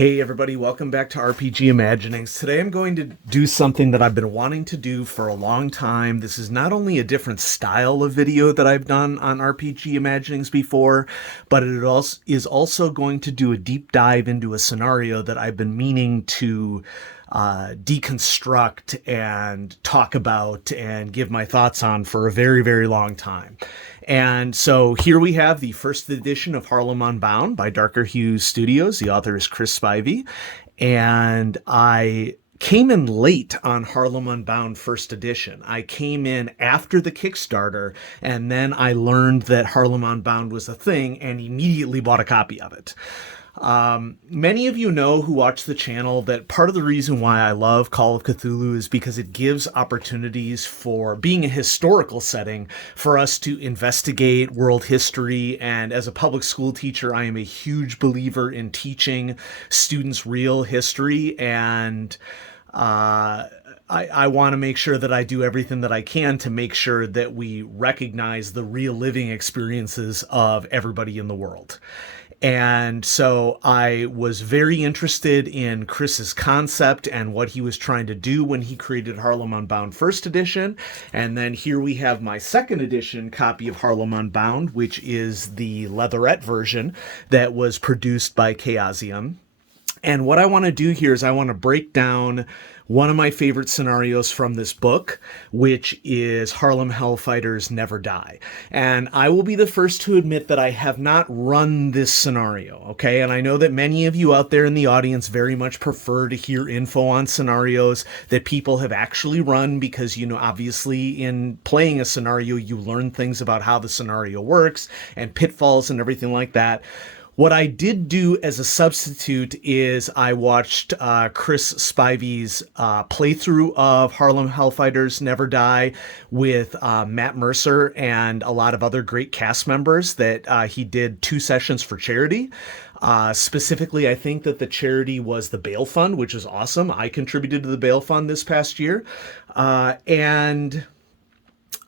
Hey everybody, welcome back to RPG Imaginings. Today I'm going to do something that I've been wanting to do for a long time. This is not only a different style of video that I've done on RPG Imaginings before, but it is also going to do a deep dive into a scenario that I've been meaning to deconstruct and talk about and give my thoughts on for a very, very long time. And so here we have the first edition of Harlem Unbound by Darker Hues Studios. The author is Chris Spivey. And I came in late on Harlem Unbound first edition. I came in after the Kickstarter, and then I learned that Harlem Unbound was a thing and immediately bought a copy of it. Many of you know who watch the channel that part of the reason why I love Call of Cthulhu is because it gives opportunities for being a historical setting for us to investigate world history. And as a public school teacher, I am a huge believer in teaching students real history. And I want to make sure that I do everything that I can to make sure that we recognize the real living experiences of everybody in the world. And so I was very interested in Chris's concept and what he was trying to do when he created Harlem Unbound first edition. And then here we have my second edition copy of Harlem Unbound, which is the leatherette version that was produced by Chaosium. And what I want to do here is I want to break down one of my favorite scenarios from this book, which is Harlem Hellfighters Never Die. And I will be the first to admit that I have not run this scenario, okay? And I know that many of you out there in the audience very much prefer to hear info on scenarios that people have actually run because, you know, obviously in playing a scenario, you learn things about how the scenario works and pitfalls and everything like that. What I did do as a substitute is I watched Chris Spivey's playthrough of Harlem Hellfighters Never Die with Matt Mercer and a lot of other great cast members that he did 2 sessions for charity. Specifically, I think that the charity was the Bail Fund, which is awesome. I contributed to the Bail Fund this past year. Even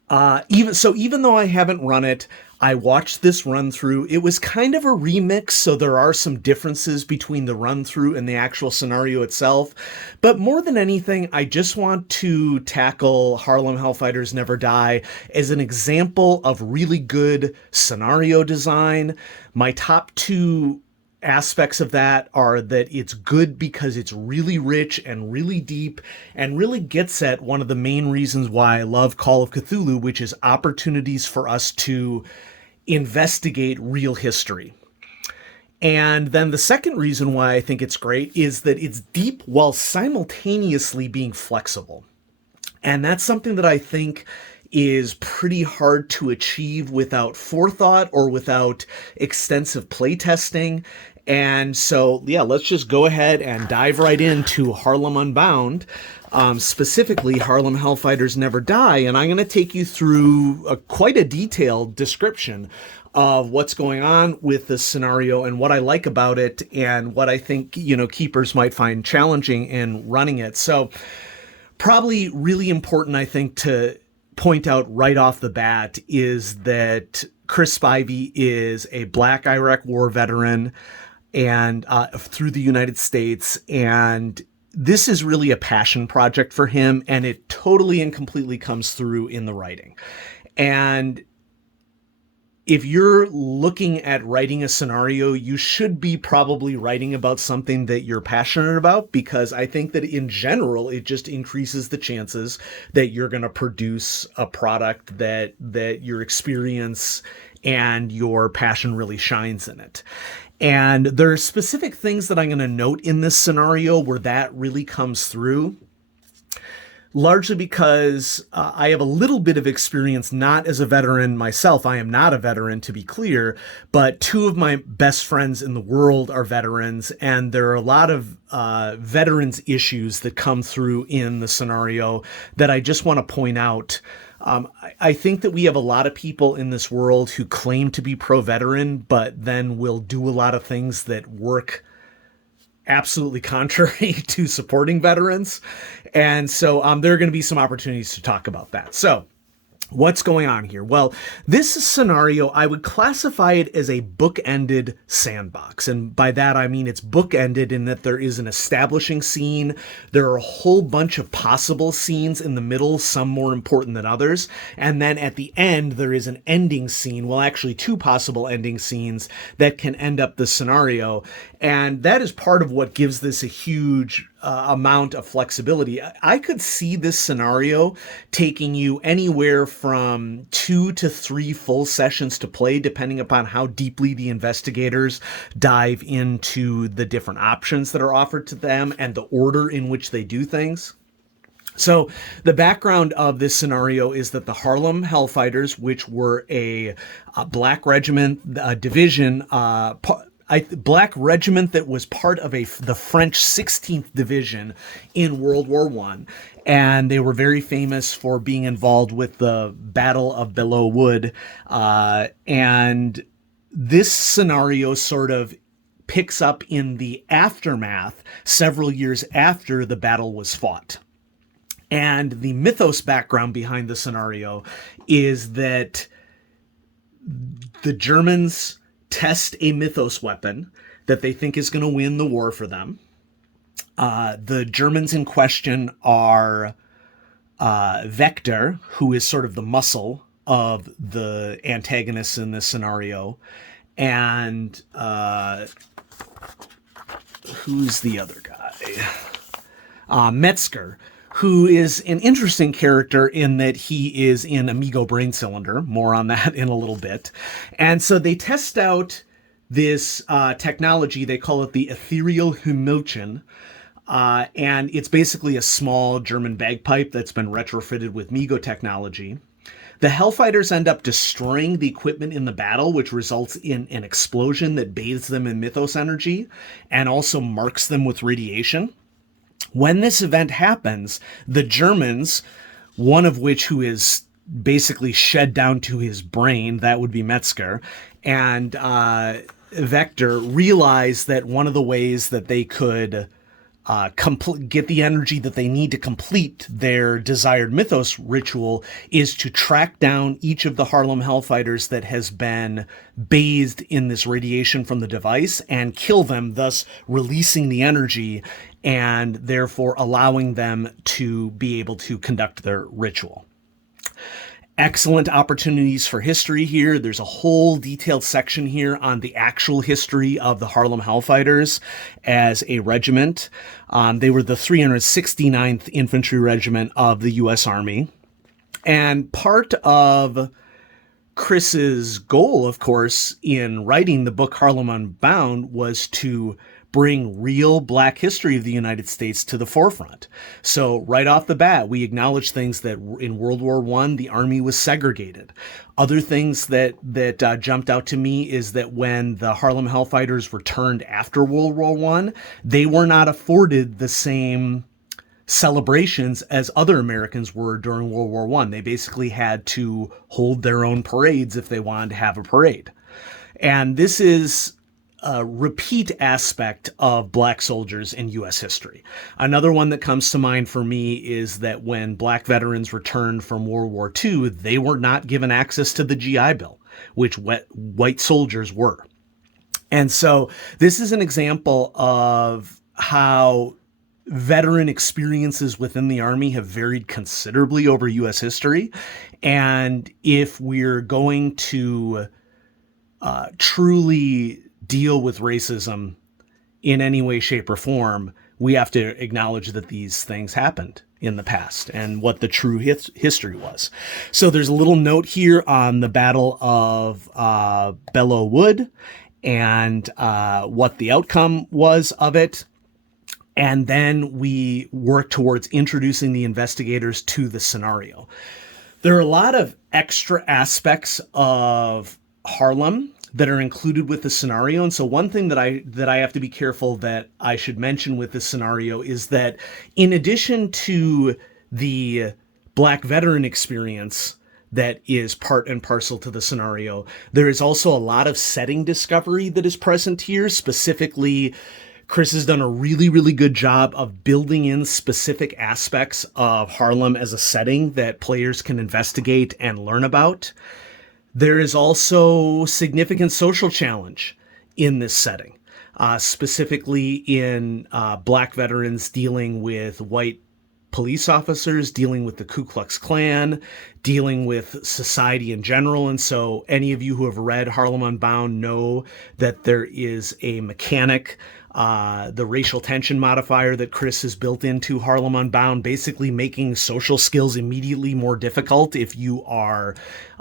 though I haven't run it, I watched this run through. It was kind of a remix, so there are some differences between the run through and the actual scenario itself. But more than anything, I just want to tackle Harlem Hellfighters Never Die as an example of really good scenario design. My top 2 aspects of that are that it's good because it's really rich and really deep and really gets at one of the main reasons why I love Call of Cthulhu, which is opportunities for us to investigate real history. And then the second reason why I think it's great is that it's deep while simultaneously being flexible. And that's something that I think is pretty hard to achieve without forethought or without extensive playtesting. And so, yeah, let's just go ahead and dive right into Harlem Unbound, specifically Harlem Hellfighters Never Die. And I'm going to take you through quite a detailed description of what's going on with this scenario and what I like about it and what I think, you know, keepers might find challenging in running it. So probably really important, I think, to point out right off the bat is that Chris Spivey is a Black Iraq War veteran and through the United States, and this is really a passion project for him, and it totally and completely comes through in the writing. And if you're looking at writing a scenario, you should be probably writing about something that you're passionate about, because I think that in general, it just increases the chances that you're going to produce a product that your experience and your passion really shines in it. And there are specific things that I'm going to note in this scenario where that really comes through, largely because I have a little bit of experience, not as a veteran myself. I am not a veteran, to be clear, but 2 of my best friends in the world are veterans, and there are a lot of veterans issues that come through in the scenario that I just want to point out. I think that we have a lot of people in this world who claim to be pro-veteran, but then will do a lot of things that work absolutely contrary to supporting veterans. And so there are going to be some opportunities to talk about that. So What's going on here? Well, this scenario, I would classify it as a book-ended sandbox. And by that, I mean it's book-ended in that there is an establishing scene. There are a whole bunch of possible scenes in the middle, some more important than others. And then at the end, there is an ending scene. Well, actually, two possible ending scenes that can end up the scenario. And that is part of what gives this a huge amount of flexibility. I could see this scenario taking you anywhere from 2 to 3 full sessions to play, depending upon how deeply the investigators dive into the different options that are offered to them and the order in which they do things. So the background of this scenario is that the Harlem Hellfighters, which were a black regiment division, black regiment that was part of the French 16th Division in World War I. And they were very famous for being involved with the Battle of Belleau Wood. And this scenario sort of picks up in the aftermath several years after the battle was fought. And the mythos background behind the scenario is that the Germans test a mythos weapon that they think is going to win the war for them. The Germans in question are Vector, who is sort of the muscle of the antagonists in this scenario, and who's the other guy? Metzger, who is an interesting character in that he is in Amigo Brain Cylinder. More on that in a little bit. And so they test out this technology. They call it the ethereal Humilchen. And it's basically a small German bagpipe that's been retrofitted with Migo technology. The Hellfighters end up destroying the equipment in the battle, which results in an explosion that bathes them in mythos energy and also marks them with radiation. When this event happens, the Germans, one of which who is basically shed down to his brain, that would be Metzger, and Vector, realize that one of the ways that they could get the energy that they need to complete their desired mythos ritual is to track down each of the Harlem Hellfighters that has been bathed in this radiation from the device and kill them, thus releasing the energy and therefore allowing them to be able to conduct their ritual. Excellent opportunities for history here. There's a whole detailed section here on the actual history of the Harlem Hellfighters as a regiment. They were the 369th Infantry Regiment of the U.S. Army. And part of Chris's goal, of course, in writing the book Harlem Unbound was to bring real Black history of the United States to the forefront. So right off the bat, we acknowledge things that in World War I, the Army was segregated. Other things that jumped out to me is that when the Harlem Hellfighters returned after World War I, they were not afforded the same celebrations as other Americans were during World War I. They basically had to hold their own parades if they wanted to have a parade. And this is a repeat aspect of Black soldiers in U.S. history. Another one that comes to mind for me is that when Black veterans returned from World War II, they were not given access to the GI Bill, which white soldiers were. And so this is an example of how veteran experiences within the Army have varied considerably over U.S. history. And if we're going to truly deal with racism in any way, shape, or form, we have to acknowledge that these things happened in the past and what the true history was. So there's a little note here on the Battle of Belleau Wood and what the outcome was of it. And then we work towards introducing the investigators to the scenario. There are a lot of extra aspects of Harlem that are included with the scenario. And so one thing that I have to be careful that I should mention with this scenario is that in addition to the Black veteran experience that is part and parcel to the scenario, there is also a lot of setting discovery that is present here. Specifically, Chris has done a really, really good job of building in specific aspects of Harlem as a setting that players can investigate and learn about. There is also significant social challenge in this setting, specifically in Black veterans dealing with white police officers, dealing with the Ku Klux Klan, dealing with society in general. And so any of you who have read Harlem Unbound know that there is a mechanic, the racial tension modifier that Chris has built into Harlem Unbound, basically making social skills immediately more difficult if you are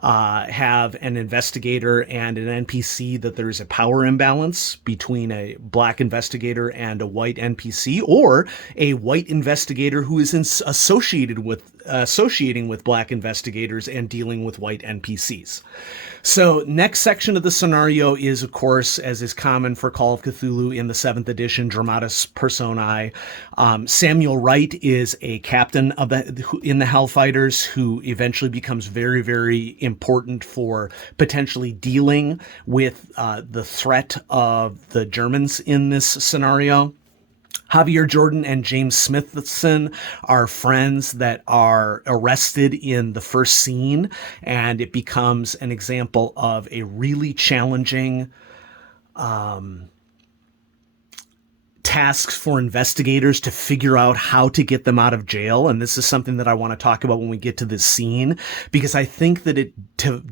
have an investigator and an NPC, that there is a power imbalance between a black investigator and a white NPC, or a white investigator who is associating with black investigators and dealing with white NPCs. So next section of the scenario is, of course, as is common for Call of Cthulhu in the 7th edition, Dramatis Personae. Samuel Wright is a captain in the Hellfighters who eventually becomes very, very important for potentially dealing with the threat of the Germans in this scenario. Javier Jordan and James Smithson are friends that are arrested in the first scene, and it becomes an example of a really challenging tasks for investigators to figure out how to get them out of jail. And this is something that I want to talk about when we get to this scene, because I think that it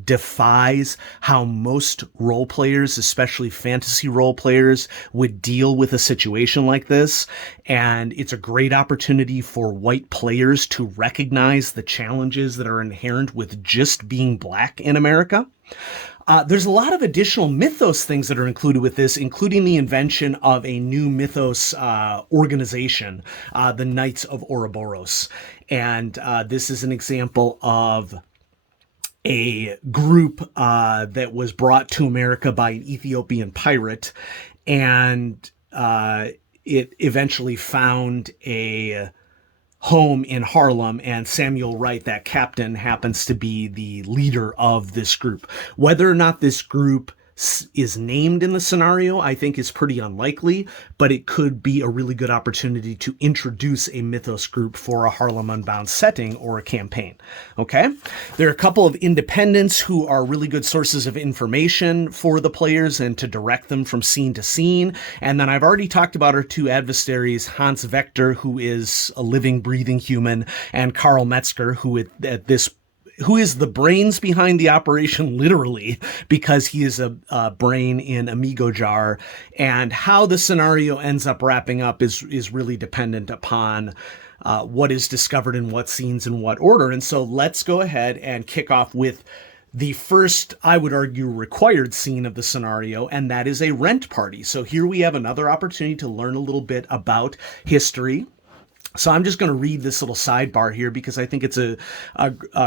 defies how most role players, especially fantasy role players, would deal with a situation like this. And it's a great opportunity for white players to recognize the challenges that are inherent with just being black in America. There's a lot of additional mythos things that are included with this, including the invention of a new mythos organization, the Knights of Oroboros. And this is an example of a group that was brought to America by an Ethiopian pirate, and it eventually found a home in Harlem, and Samuel Wright, that captain, happens to be the leader of this group. Whether or not this group is named in the scenario, I think is pretty unlikely, but it could be a really good opportunity to introduce a mythos group for a Harlem Unbound setting or a campaign. Okay? There are a couple of independents who are really good sources of information for the players and to direct them from scene to scene. And then I've already talked about our two adversaries, Hans Vector, who is a living, breathing human, and Karl Metzger, who is the brains behind the operation, literally, because he is a brain in Amigo Jar. And how the scenario ends up wrapping up is really dependent upon what is discovered in what scenes in what order. And so let's go ahead and kick off with the first, I would argue, required scene of the scenario, and that is a rent party. So here we have another opportunity to learn a little bit about history. So I'm just going to read this little sidebar here because I think it's a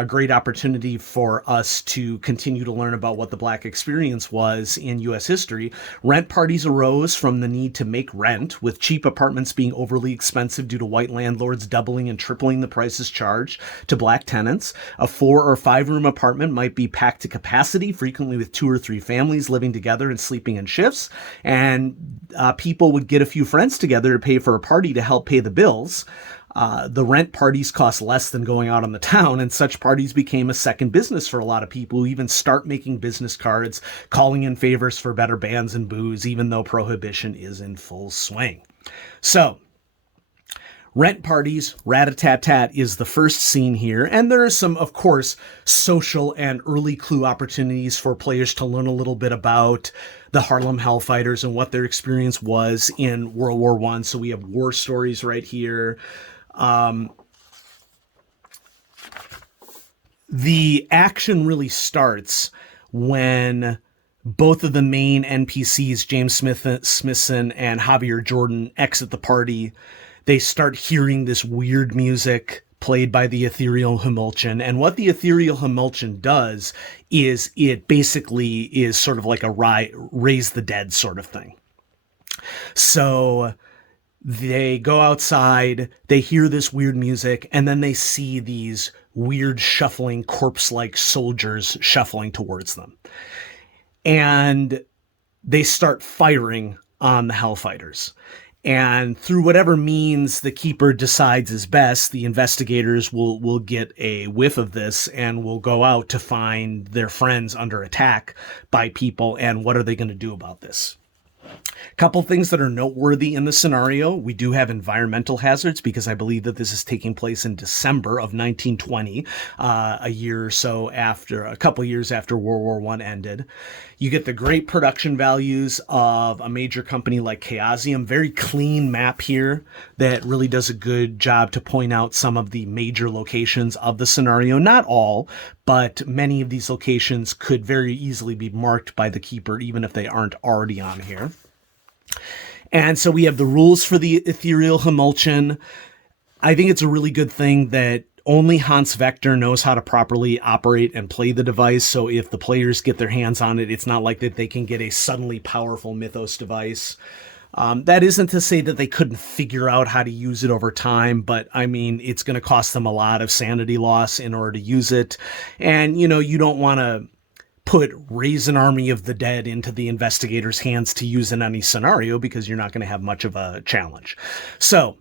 great opportunity for us to continue to learn about what the Black experience was in U.S. history. Rent parties arose from the need to make rent, with cheap apartments being overly expensive due to white landlords doubling and tripling the prices charged to Black tenants. A 4 or 5 room apartment might be packed to capacity, frequently with 2 or 3 families living together and sleeping in shifts. And people would get a few friends together to pay for a party to help pay the bills. The rent parties cost less than going out on the town, and such parties became a second business for a lot of people who even start making business cards, calling in favors for better bands and booze, even though prohibition is in full swing. So, rent parties, rat-a-tat-tat is the first scene here, and there are some, of course, social and early clue opportunities for players to learn a little bit about the Harlem Hellfighters and what their experience was in World War I. So we have war stories right here. The action really starts when both of the main NPCs, James Smithson and Javier Jordan, exit the party. They start hearing this weird music played by the ethereal Humulchin. And what the ethereal Humulchin does is it basically is sort of like a raise the dead sort of thing. So they go outside, they hear this weird music, and then they see these weird shuffling corpse-like soldiers shuffling towards them. And they start firing on the Hellfighters. And through whatever means the keeper decides is best, the investigators will get a whiff of this and will go out to find their friends under attack by people. And what are they going to do about this? Couple things that are noteworthy in the scenario. We do have environmental hazards because I believe that this is taking place in December of 1920, a couple years after World War I ended. You get the great production values of a major company like Chaosium. Very clean map here that really does a good job to point out some of the major locations of the scenario. Not all, but many of these locations could very easily be marked by the keeper, even if they aren't already on here. And so we have the rules for the ethereal Himulsion. I think it's a really good thing that only Hans Vector knows how to properly operate and play the device. So if the players get their hands on it, it's not like that they can get a suddenly powerful Mythos device. That isn't to say that they couldn't figure out how to use it over time, but I mean, it's going to cost them a lot of sanity loss in order to use it. And, you don't want to raise an army of the dead into the investigators' hands to use in any scenario because you're not going to have much of a challenge. So,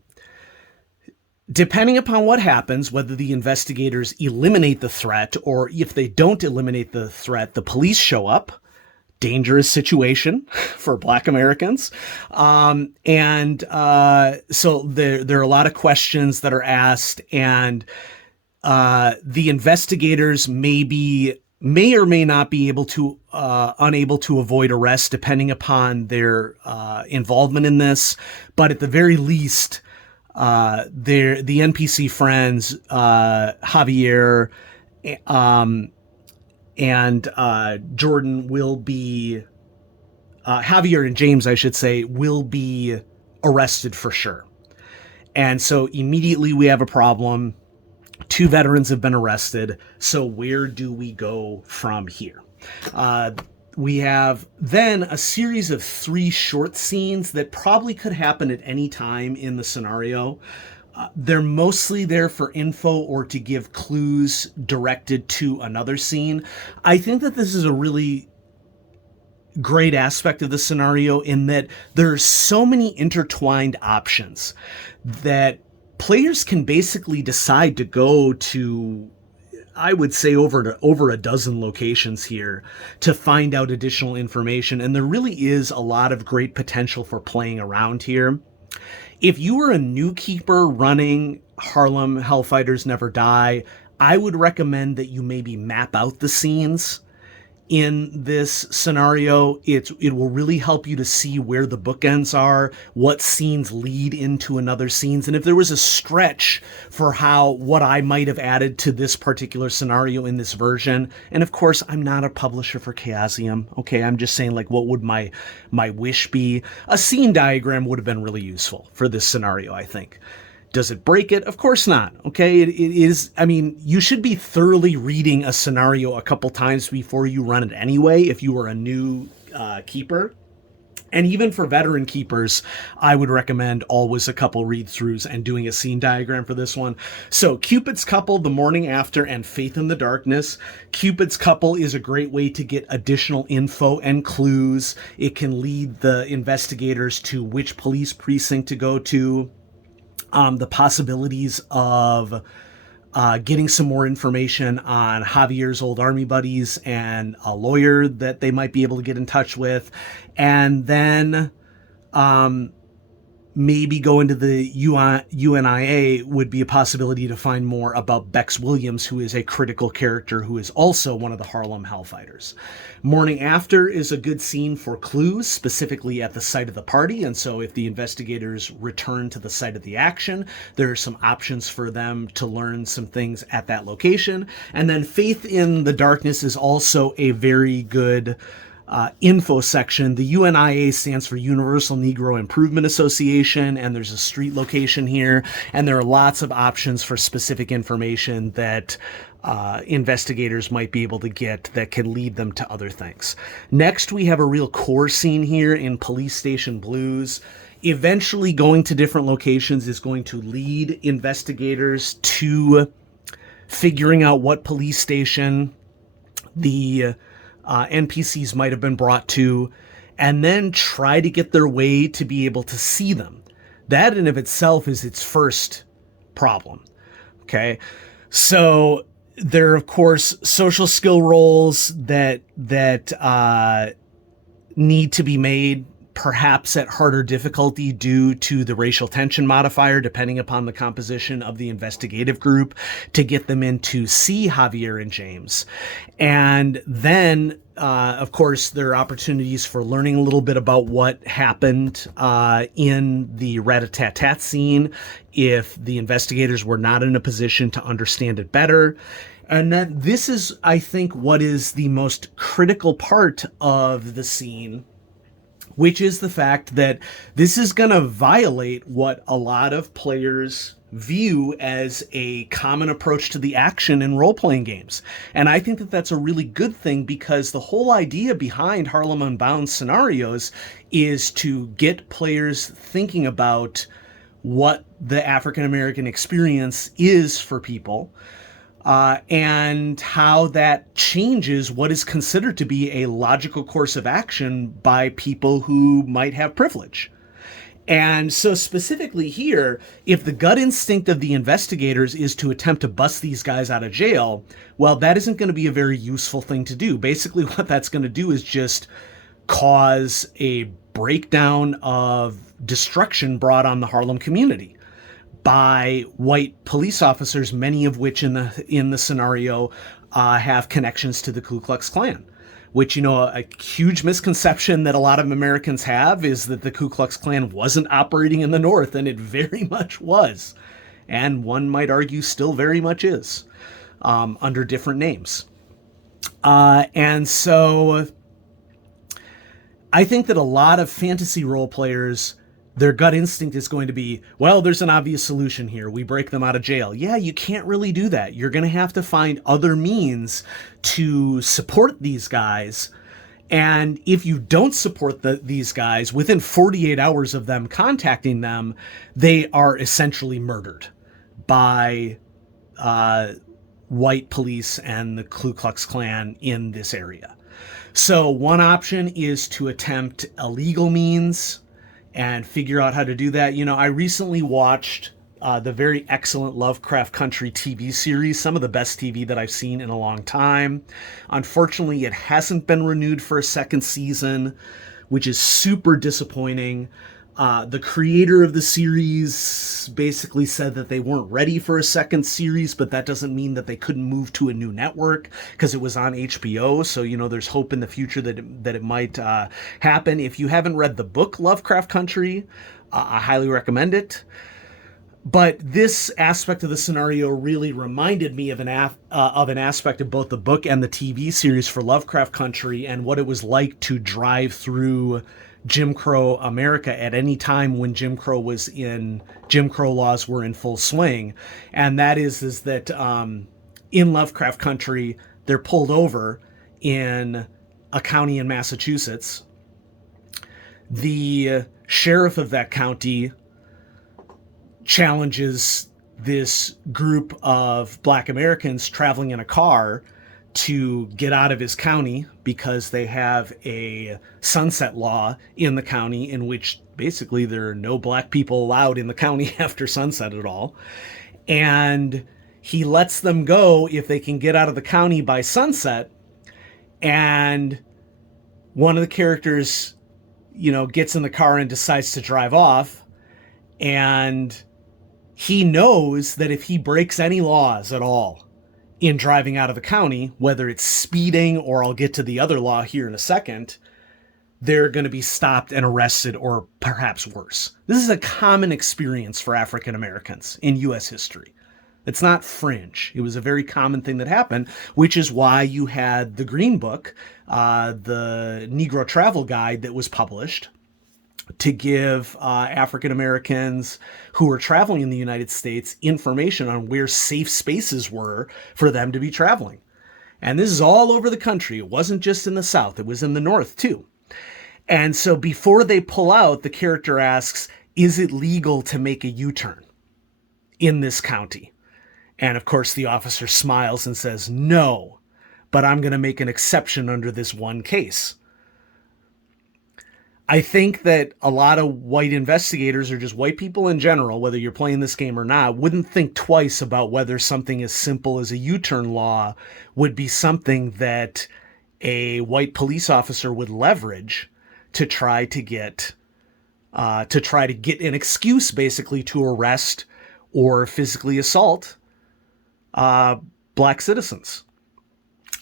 depending upon what happens, whether the investigators eliminate the threat or if they don't eliminate the threat, the police show up. Dangerous situation for Black Americans. So there are a lot of questions that are asked, and the investigators may or may not be unable to avoid arrest depending upon their involvement in this. But at the very least, the NPC friends, Javier and Jordan will be, Javier and James, I should say, will be arrested for sure. And so immediately we have a problem. 2 veterans have been arrested. So where do we go from here? We have then a series of 3 short scenes that probably could happen at any time in the scenario. They're mostly there for info or to give clues directed to another scene. I think that this is a really great aspect of the scenario in that there are so many intertwined options that players can basically decide to go to, I would say, over a dozen locations here to find out additional information. And there really is a lot of great potential for playing around here. If you were a new keeper running Harlem Hellfighters Never Die, I would recommend that you maybe map out the scenes in this scenario. It will really help you to see where the bookends are, what scenes lead into another scenes. And if there was a stretch for what I might have added to this particular scenario in this version, and of course, I'm not a publisher for Chaosium. Okay, I'm just saying, like, what would my wish be? A scene diagram would have been really useful for this scenario, I think. Does it break it? Of course not. Okay, it is. I mean, you should be thoroughly reading a scenario a couple times before you run it anyway, if you were a new keeper. And even for veteran keepers, I would recommend always a couple read-throughs and doing a scene diagram for this one. So Cupid's Couple, The Morning After, and Faith in the Darkness. Cupid's Couple is a great way to get additional info and clues. It can lead the investigators to which police precinct to go to. The possibilities of getting some more information on Javier's old army buddies and a lawyer that they might be able to get in touch with. And then maybe go into the UNIA would be a possibility to find more about Bex Williams, who is a critical character who is also one of the Harlem Hellfighters. Morning After is a good scene for clues, specifically at the site of the party. And so if the investigators return to the site of the action, there are some options for them to learn some things at that location. And then Faith in the Darkness is also a very good info section. The UNIA stands for Universal Negro Improvement Association, and there's a street location here, and there are lots of options for specific information that investigators might be able to get that can lead them to other things. Next, we have a real core scene here in Police Station Blues. Eventually, going to different locations is going to lead investigators to figuring out what police station the NPCs might have been brought to, and then try to get their way to be able to see them. That in of itself is its first problem. Okay. So there are, of course, social skill rolls that need to be made, perhaps at harder difficulty due to the racial tension modifier, depending upon the composition of the investigative group, to get them into C, Javier and James. And then, of course, there are opportunities for learning a little bit about what happened in the rat-a-tat-tat scene if the investigators were not in a position to understand it better. And then this is, I think, what is the most critical part of the scene, which is the fact that this is going to violate what a lot of players view as a common approach to the action in role-playing games. And I think that that's a really good thing, because the whole idea behind Harlem Unbound scenarios is to get players thinking about what the African-American experience is for people, and how that changes what is considered to be a logical course of action by people who might have privilege. And so specifically here, if the gut instinct of the investigators is to attempt to bust these guys out of jail, well, that isn't going to be a very useful thing to do. Basically, what that's going to do is just cause a breakdown of destruction brought on the Harlem community by white police officers, many of which in the scenario have connections to the Ku Klux Klan. Which, a huge misconception that a lot of Americans have is that the Ku Klux Klan wasn't operating in the North, and it very much was. And one might argue still very much is, under different names. And so I think that a lot of fantasy role players, their gut instinct is going to be, well, there's an obvious solution here. We break them out of jail. Yeah, you can't really do that. You're going to have to find other means to support these guys. And if you don't support these guys, within 48 hours of them contacting them, they are essentially murdered by white police and the Ku Klux Klan in this area. So one option is to attempt illegal means and figure out how to do that. I recently watched the very excellent Lovecraft Country TV series, some of the best TV that I've seen in a long time. Unfortunately, it hasn't been renewed for a second season, which is super disappointing. The creator of the series basically said that they weren't ready for a second series, but that doesn't mean that they couldn't move to a new network, because it was on HBO. So, there's hope in the future that it might happen. If you haven't read the book Lovecraft Country, I highly recommend it. But this aspect of the scenario really reminded me of an aspect of both the book and the TV series for Lovecraft Country, and what it was like to drive through Jim Crow America at any time when Jim Crow laws were in full swing. And that is that in Lovecraft Country, they're pulled over in a county in Massachusetts. The sheriff of that county challenges this group of Black Americans traveling in a car to get out of his county, because they have a sunset law in the county in which basically there are no black people allowed in the county after sunset at all. And he lets them go if they can get out of the county by sunset. And one of the characters, gets in the car and decides to drive off. And he knows that if he breaks any laws at all in driving out of the county, whether it's speeding or I'll get to the other law here in a second, they're going to be stopped and arrested, or perhaps worse. This is a common experience for African Americans in U.S. history. It's not fringe. It was a very common thing that happened, which is why you had the Green Book, the Negro Travel Guide that was published to give African Americans who were traveling in the United States information on where safe spaces were for them to be traveling. And this is all over the country. It wasn't just in the South. It was in the North too. And so before they pull out, the character asks, is it legal to make a U-turn in this county? And of course, the officer smiles and says, no, but I'm going to make an exception under this one case. I think that a lot of white investigators, or just white people in general, whether you're playing this game or not, wouldn't think twice about whether something as simple as a U-turn law would be something that a white police officer would leverage to try to get an excuse, basically, to arrest or physically assault black citizens.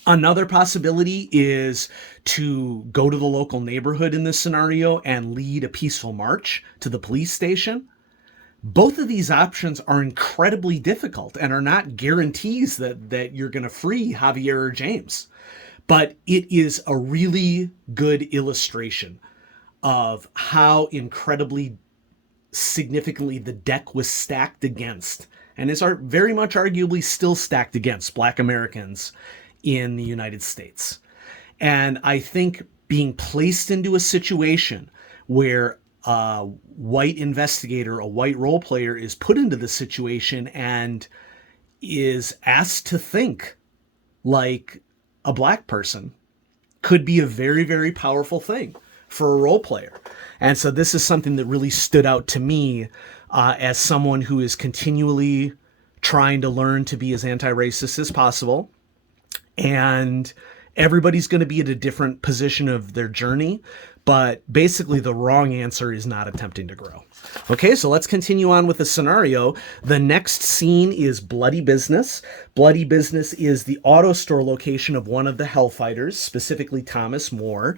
Another possibility is to go to the local neighborhood in this scenario and lead a peaceful march to the police station. Both of these options are incredibly difficult and are not guarantees that you're going to free Javier or James. But it is a really good illustration of how incredibly significantly the deck was stacked against, and is very much arguably still stacked against, Black Americans in the United States. And I think being placed into a situation where a white investigator, a white role player, is put into the situation and is asked to think like a black person could be a very, very powerful thing for a role player. And so this is something that really stood out to me as someone who is continually trying to learn to be as anti-racist as possible. And everybody's going to be at a different position of their journey, but basically the wrong answer is not attempting to grow. Okay, so let's continue on with the scenario. The next scene is Bloody Business. Bloody Business is the auto store location of one of the Hellfighters, specifically Thomas More.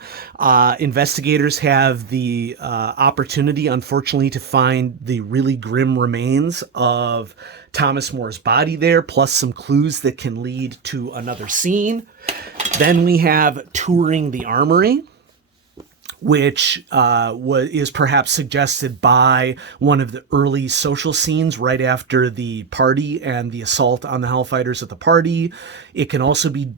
Investigators have the opportunity, unfortunately, to find the really grim remains of Thomas More's body there, plus some clues that can lead to another scene. Then we have touring the Armory, which is perhaps suggested by one of the early social scenes right after the party and the assault on the Hellfighters at the party. It can also be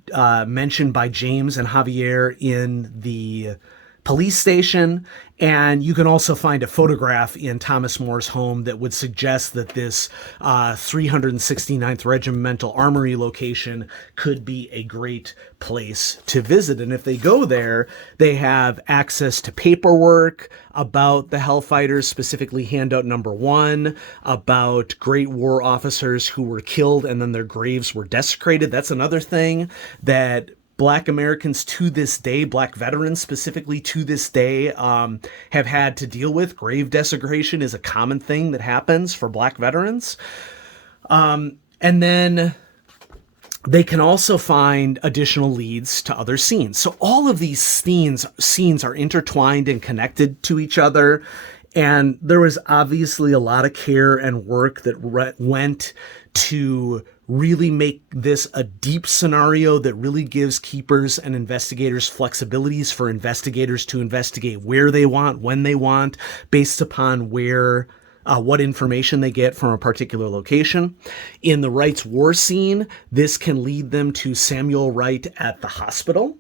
mentioned by James and Javier in the police station, and you can also find a photograph in Thomas More's home that would suggest that this 369th Regimental Armory location could be a great place to visit. And if they go there, they have access to paperwork about the Hellfighters, specifically handout number 1, about Great War officers who were killed and then their graves were desecrated. That's another thing that Black Americans to this day, Black veterans specifically to this day, have had to deal with. Grave desecration is a common thing that happens for Black veterans. And then they can also find additional leads to other scenes. So all of these scenes are intertwined and connected to each other. And there was obviously a lot of care and work that went to really make this a deep scenario that really gives keepers and investigators flexibilities for investigators to investigate where they want, when they want, based upon what information they get from a particular location. In the Wright's war scene, this can lead them to Samuel Wright at the hospital.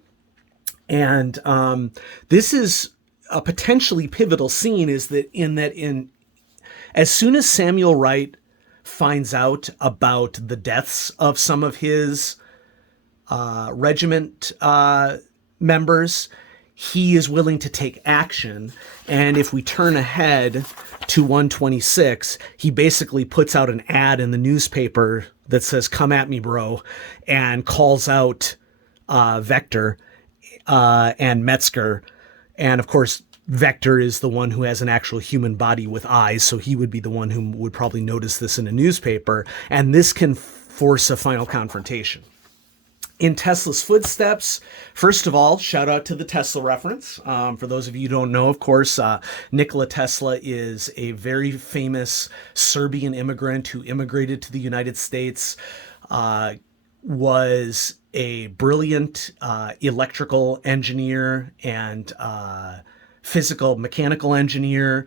And this is a potentially pivotal scene, as soon as Samuel Wright finds out about the deaths of some of his regiment members, he is willing to take action. And if we turn ahead to 126, he basically puts out an ad in the newspaper that says, "Come at me, bro," and calls out Vector and Metzger. And of course, Vector is the one who has an actual human body with eyes, so he would be the one who would probably notice this in a newspaper. And this can force a final confrontation. In Tesla's footsteps, first of all, shout out to the Tesla reference. For those of you who don't know, of course, Nikola Tesla is a very famous Serbian immigrant who immigrated to the United States, was a brilliant electrical engineer and mechanical engineer.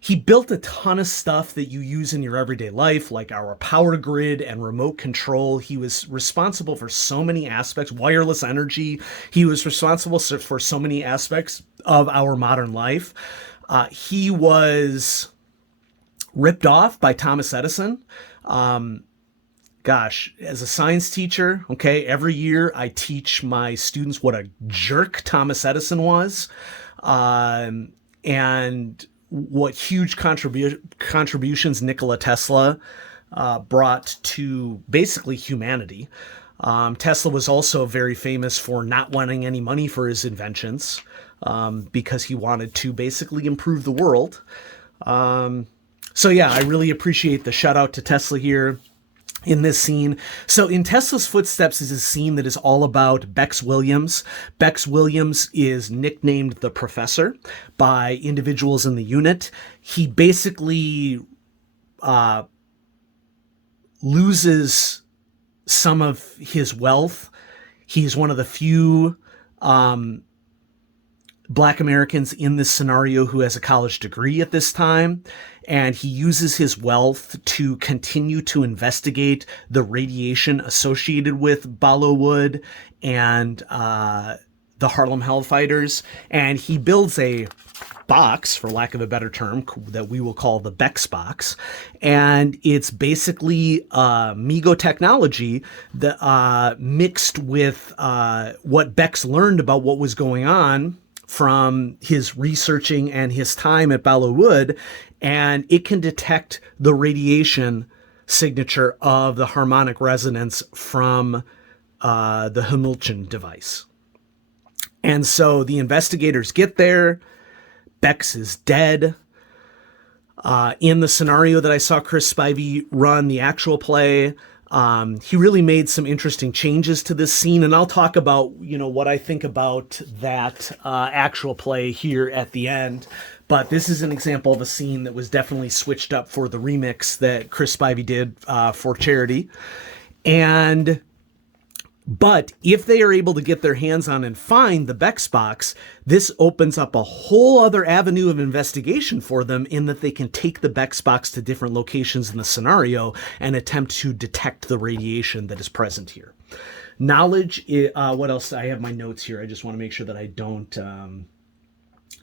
He built a ton of stuff that you use in your everyday life, like our power grid and remote control. He was responsible for so many aspects, wireless energy. He was responsible for so many aspects of our modern life. He was ripped off by Thomas Edison. As a science teacher, okay, every year I teach my students what a jerk Thomas Edison was. and what huge contributions Nikola Tesla brought to basically humanity. Tesla was also very famous for not wanting any money for his inventions because he wanted to basically improve the world. So yeah, I really appreciate the shout out to Tesla here in this scene. So in Tesla's footsteps is a scene that is all about Bex Williams. Bex Williams is nicknamed the Professor by individuals in the unit. He basically loses some of his wealth. He's one of the few Black Americans in this scenario who has a college degree at this time, and he uses his wealth to continue to investigate the radiation associated with Bollywood and the Harlem Hellfighters, and he builds a box, for lack of a better term, that we will call the Bex box, and it's basically Migo technology that mixed with what Bex learned about what was going on from his researching and his time at Bollywood, and it can detect the radiation signature of the harmonic resonance from the Hamilton device. And so the investigators get there. Bex is dead. In the scenario that I saw Chris Spivey run, the actual play, he really made some interesting changes to this scene, and I'll talk about, what I think about that actual play here at the end. But this is an example of a scene that was definitely switched up for the remix that Chris Spivey did for charity. But if they are able to get their hands on and find the Bex box, this opens up a whole other avenue of investigation for them, in that they can take the Bex box to different locations in the scenario and attempt to detect the radiation that is present here. Knowledge, what else? I have my notes here. I just want to make sure that I don't...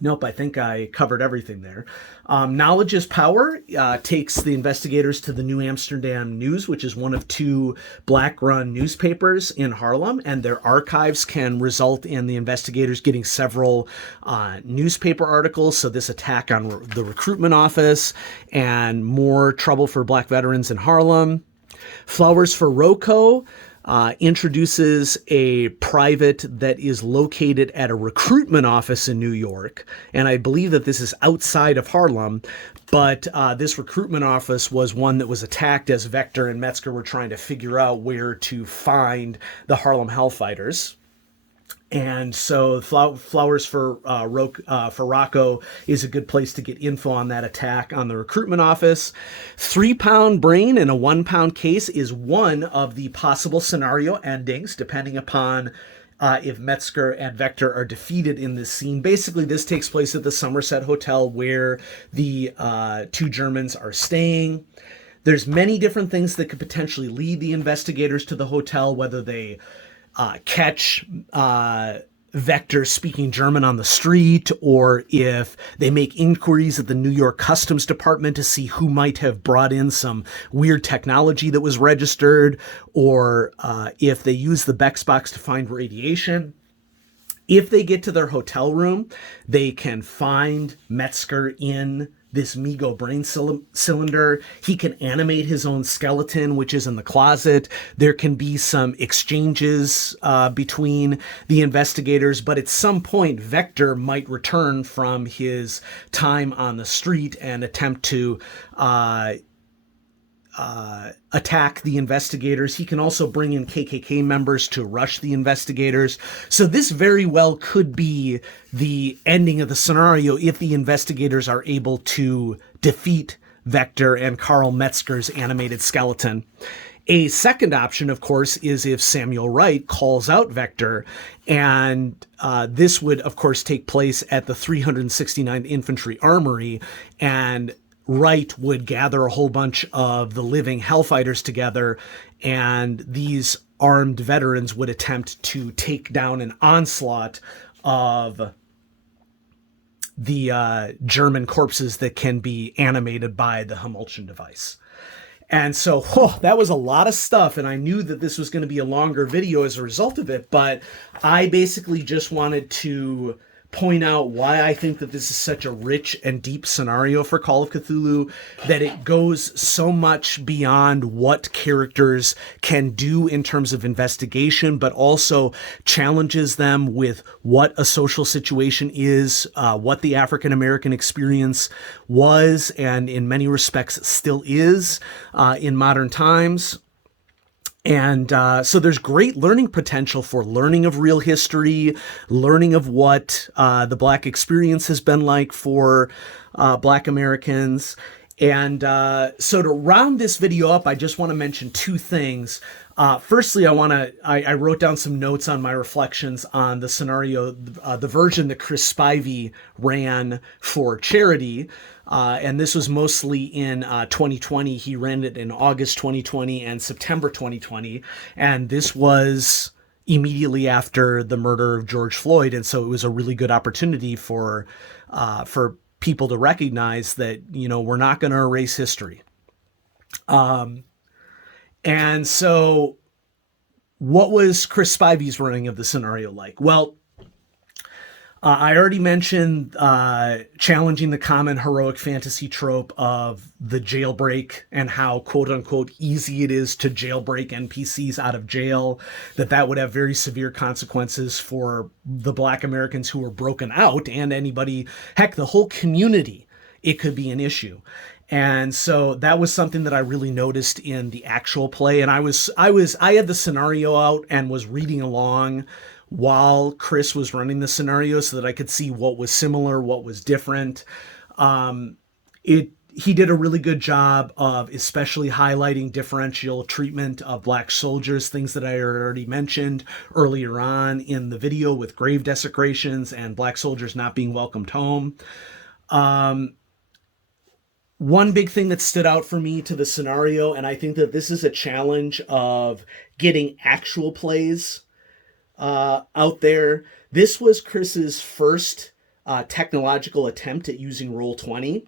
Nope, I think I covered everything there. Knowledge is Power takes the investigators to the New Amsterdam News, which is one of two Black-run newspapers in Harlem, and their archives can result in the investigators getting several newspaper articles. So this attack on the recruitment office and more trouble for Black veterans in Harlem. Flowers for Rocco introduces a private that is located at a recruitment office in New York. And I believe that this is outside of Harlem, but this recruitment office was one that was attacked as Vector and Metzger were trying to figure out where to find the Harlem Hellfighters. And so Flowers for Rocco is a good place to get info on that attack on the recruitment office. 3-pound brain in a 1-pound case is one of the possible scenario endings, depending upon if Metzger and Vector are defeated in this scene. Basically, this takes place at the Somerset Hotel where the two Germans are staying. There's many different things that could potentially lead the investigators to the hotel, whether they catch Vector speaking German on the street, or if they make inquiries at the New York Customs Department to see who might have brought in some weird technology that was registered, or if they use the Bex box to find radiation. If they get to their hotel room, they can find Metzger in this Migo brain cylinder. He can animate his own skeleton, which is in the closet. There can be some exchanges between the investigators, but at some point, Vector might return from his time on the street and attempt to attack the investigators. He can also bring in KKK members to rush the investigators. So this very well could be the ending of the scenario if the investigators are able to defeat Vector and Carl Metzger's animated skeleton. A second option, of course, is if Samuel Wright calls out Vector, and this would, of course, take place at the 369th Infantry Armory, and Wright would gather a whole bunch of the living Hellfighters together, and these armed veterans would attempt to take down an onslaught of the German corpses that can be animated by the Hamilton device. And so, that was a lot of stuff, and I knew that this was going to be a longer video as a result of it, but I basically just wanted to point out why I think that this is such a rich and deep scenario for Call of Cthulhu, that it goes so much beyond what characters can do in terms of investigation, but also challenges them with what a social situation is, what the African American experience was, and in many respects still is in modern times. And so there's great learning potential for learning of real history, learning of what the Black experience has been like for Black Americans. And so to round this video up, I just want to mention two things. Firstly, I wrote down some notes on my reflections on the scenario, the version that Chris Spivey ran for charity. And this was mostly in 2020. He ran it in August 2020 and September 2020. And this was immediately after the murder of George Floyd. And so it was a really good opportunity for people to recognize that, we're not going to erase history. And so what was Chris Spivey's running of the scenario like? Well, I already mentioned challenging the common heroic fantasy trope of the jailbreak and how, quote unquote, easy it is to jailbreak NPCs out of jail, that would have very severe consequences for the Black Americans who were broken out, and anybody, heck, the whole community. It could be an issue. And so that was something that I really noticed in the actual play. And I had the scenario out and was reading along while Chris was running the scenario so that I could see what was similar, what was different. He did a really good job of especially highlighting differential treatment of Black soldiers, things that I already mentioned earlier on in the video with grave desecrations and Black soldiers not being welcomed home. One big thing that stood out for me to the scenario, and I think that this is a challenge of getting actual plays out there. This was Chris's first technological attempt at using Roll20.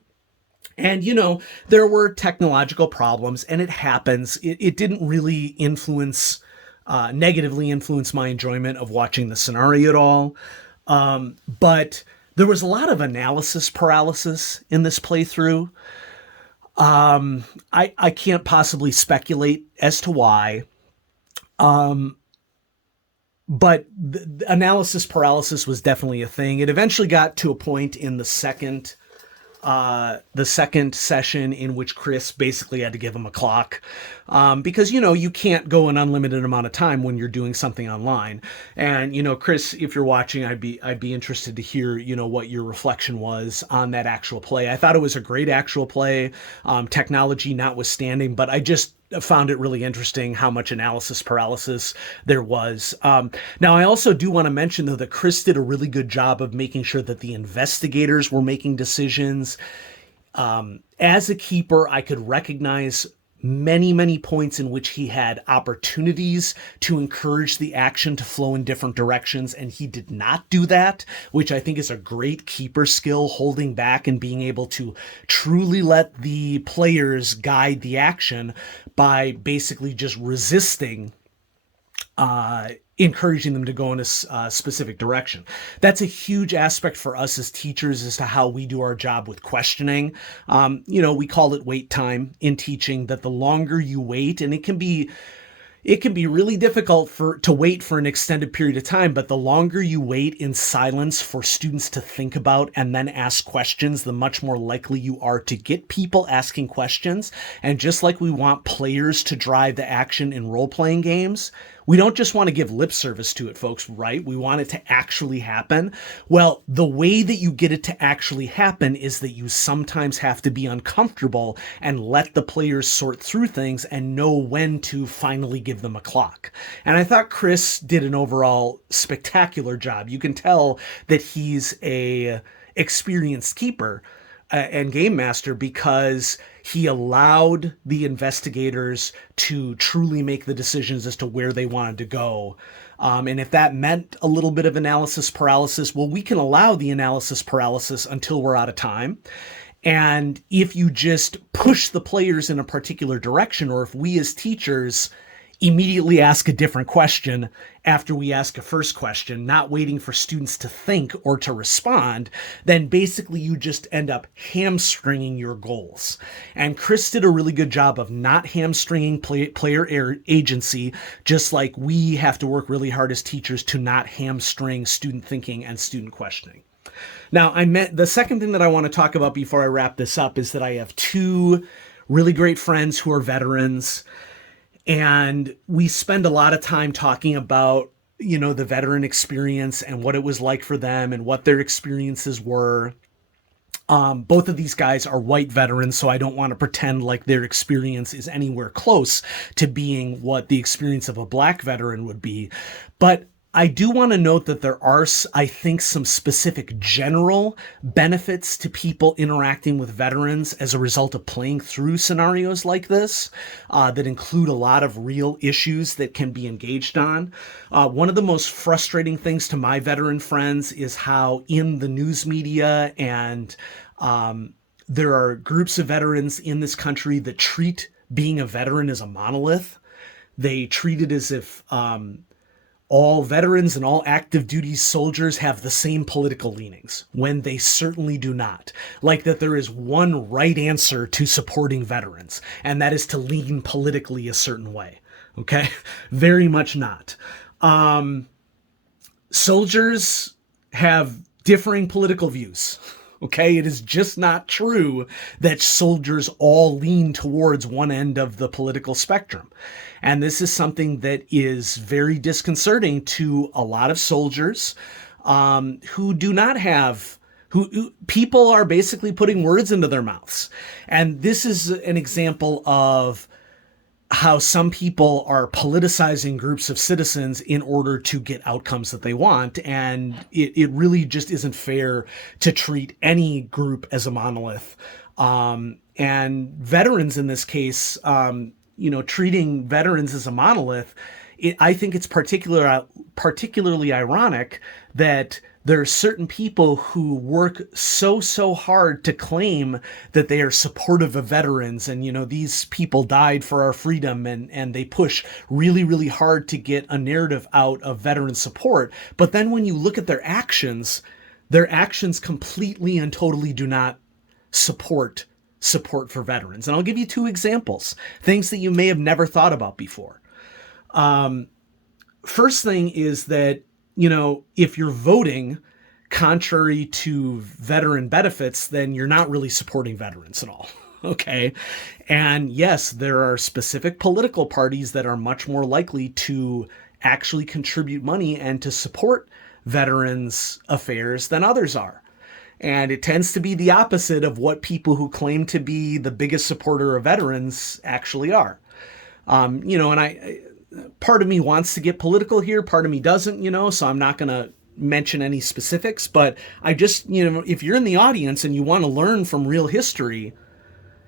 And, there were technological problems, and it happens. It didn't really negatively influence my enjoyment of watching the scenario at all. But there was a lot of analysis paralysis in this playthrough. I can't possibly speculate as to why. But the analysis paralysis was definitely a thing. It eventually got to a point in the second session in which Chris basically had to give him a clock, because you can't go an unlimited amount of time when you're doing something online. And Chris, if you're watching, I'd be interested to hear what your reflection was on that actual play. I thought it was a great actual play, technology notwithstanding, but I just found it really interesting how much analysis paralysis there was. Now, I also do want to mention, though, that Chris did a really good job of making sure that the investigators were making decisions. As a keeper, I could recognize many, many points in which he had opportunities to encourage the action to flow in different directions, and he did not do that, which I think is a great keeper skill, holding back and being able to truly let the players guide the action by basically just resisting encouraging them to go in a specific direction. That's a huge aspect for us as teachers as to how we do our job with questioning. We call it wait time in teaching, that the longer you wait, and it can be really difficult to wait for an extended period of time, but the longer you wait in silence for students to think about and then ask questions, the much more likely you are to get people asking questions. And just like we want players to drive the action in role-playing games, we don't just want to give lip service to it, folks, right? We want it to actually happen. Well, the way that you get it to actually happen is that you sometimes have to be uncomfortable and let the players sort through things and know when to finally give them a clock. And I thought Chris did an overall spectacular job. You can tell that he's a experienced keeper and game master, because he allowed the investigators to truly make the decisions as to where they wanted to go. And if that meant a little bit of analysis paralysis, well, we can allow the analysis paralysis until we're out of time. And if you just push the players in a particular direction, or if we as teachers immediately ask a different question after we ask a first question, not waiting for students to think or to respond, then basically you just end up hamstringing your goals. And Chris did a really good job of not hamstringing player agency, just like we have to work really hard as teachers to not hamstring student thinking and student questioning. Now, the second thing that I want to talk about before I wrap this up is that I have two really great friends who are veterans. And we spend a lot of time talking about, the veteran experience and what it was like for them and what their experiences were. Both of these guys are white veterans, so I don't want to pretend like their experience is anywhere close to being what the experience of a black veteran would be. But I do want to note that there are, I think, some specific general benefits to people interacting with veterans as a result of playing through scenarios like this that include a lot of real issues that can be engaged on. One of the most frustrating things to my veteran friends is how in the news media and there are groups of veterans in this country that treat being a veteran as a monolith. They treat it as if all veterans and all active duty soldiers have the same political leanings, when they certainly do not. Like that there is one right answer to supporting veterans, and that is to lean politically a certain way. Okay? Very much not. Soldiers have differing political views. Okay, it is just not true that soldiers all lean towards one end of the political spectrum. And this is something that is very disconcerting to a lot of soldiers who do not have, who people are basically putting words into their mouths. And this is an example of how some people are politicizing groups of citizens in order to get outcomes that they want. And it really just isn't fair to treat any group as a monolith. And veterans in this case, treating veterans as a monolith, I think it's particularly ironic that there are certain people who work so hard to claim that they are supportive of veterans and, these people died for our freedom and they push really, really hard to get a narrative out of veteran support. But then when you look at their actions completely and totally do not support for veterans. And I'll give you two examples, things that you may have never thought about before. First thing is that, if you're voting contrary to veteran benefits, then you're not really supporting veterans at all. Okay. And yes, there are specific political parties that are much more likely to actually contribute money and to support veterans' affairs than others are. And it tends to be the opposite of what people who claim to be the biggest supporter of veterans actually are. Part of me wants to get political here. Part of me doesn't, so I'm not going to mention any specifics, but I just, if you're in the audience and you want to learn from real history,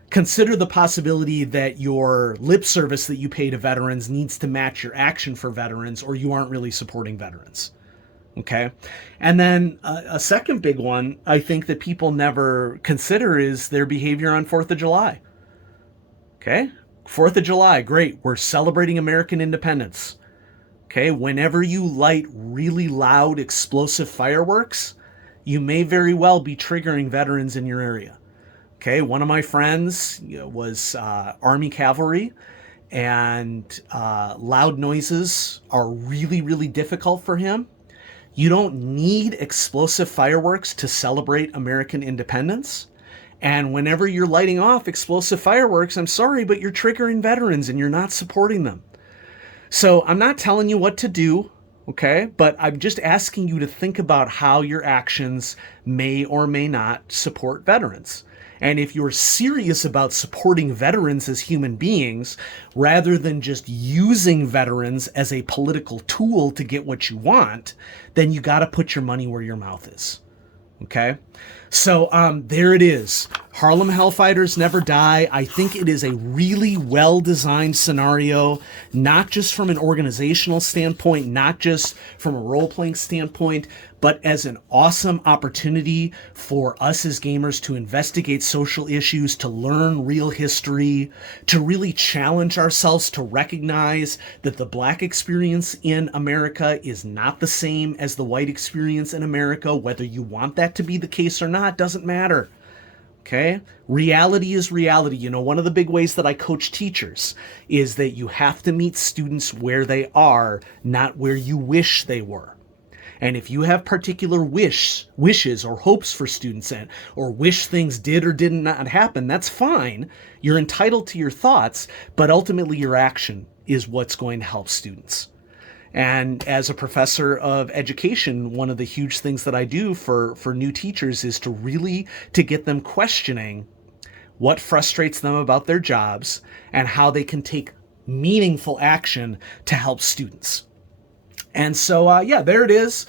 consider the possibility that your lip service that you pay to veterans needs to match your action for veterans, or you aren't really supporting veterans. Okay. And then a second big one I think that people never consider is their behavior on 4th of July. Okay. 4th of July, great. We're celebrating American independence. Okay. Whenever you light really loud explosive fireworks, you may very well be triggering veterans in your area. Okay. One of my friends was Army cavalry, and loud noises are really, really difficult for him. You don't need explosive fireworks to celebrate American independence. And whenever you're lighting off explosive fireworks, I'm sorry, but you're triggering veterans and you're not supporting them. So I'm not telling you what to do, okay? But I'm just asking you to think about how your actions may or may not support veterans. And if you're serious about supporting veterans as human beings, rather than just using veterans as a political tool to get what you want, then you got to put your money where your mouth is. Okay? So there it is. Harlem Hellfighters Never Die. I think it is a really well-designed scenario, not just from an organizational standpoint, not just from a role-playing standpoint, but as an awesome opportunity for us as gamers to investigate social issues, to learn real history, to really challenge ourselves to recognize that the Black experience in America is not the same as the white experience in America. Whether you want that to be the case or not doesn't matter. Okay? Reality is reality. You know, one of the big ways that I coach teachers is that you have to meet students where they are, not where you wish they were. And if you have particular wishes or hopes for students or wish things did or did not happen, that's fine. You're entitled to your thoughts, but ultimately your action is what's going to help students. And as a professor of education, one of the huge things that I do for new teachers is to get them questioning what frustrates them about their jobs and how they can take meaningful action to help students. And so, yeah, there it is.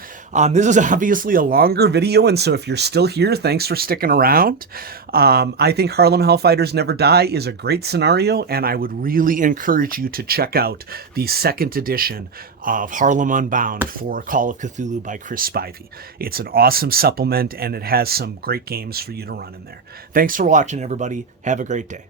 This is obviously a longer video, and so if you're still here, thanks for sticking around. I think Harlem Hellfighters Never Die is a great scenario, and I would really encourage you to check out the second edition of Harlem Unbound for Call of Cthulhu by Chris Spivey. It's an awesome supplement, and it has some great games for you to run in there. Thanks for watching, everybody. Have a great day.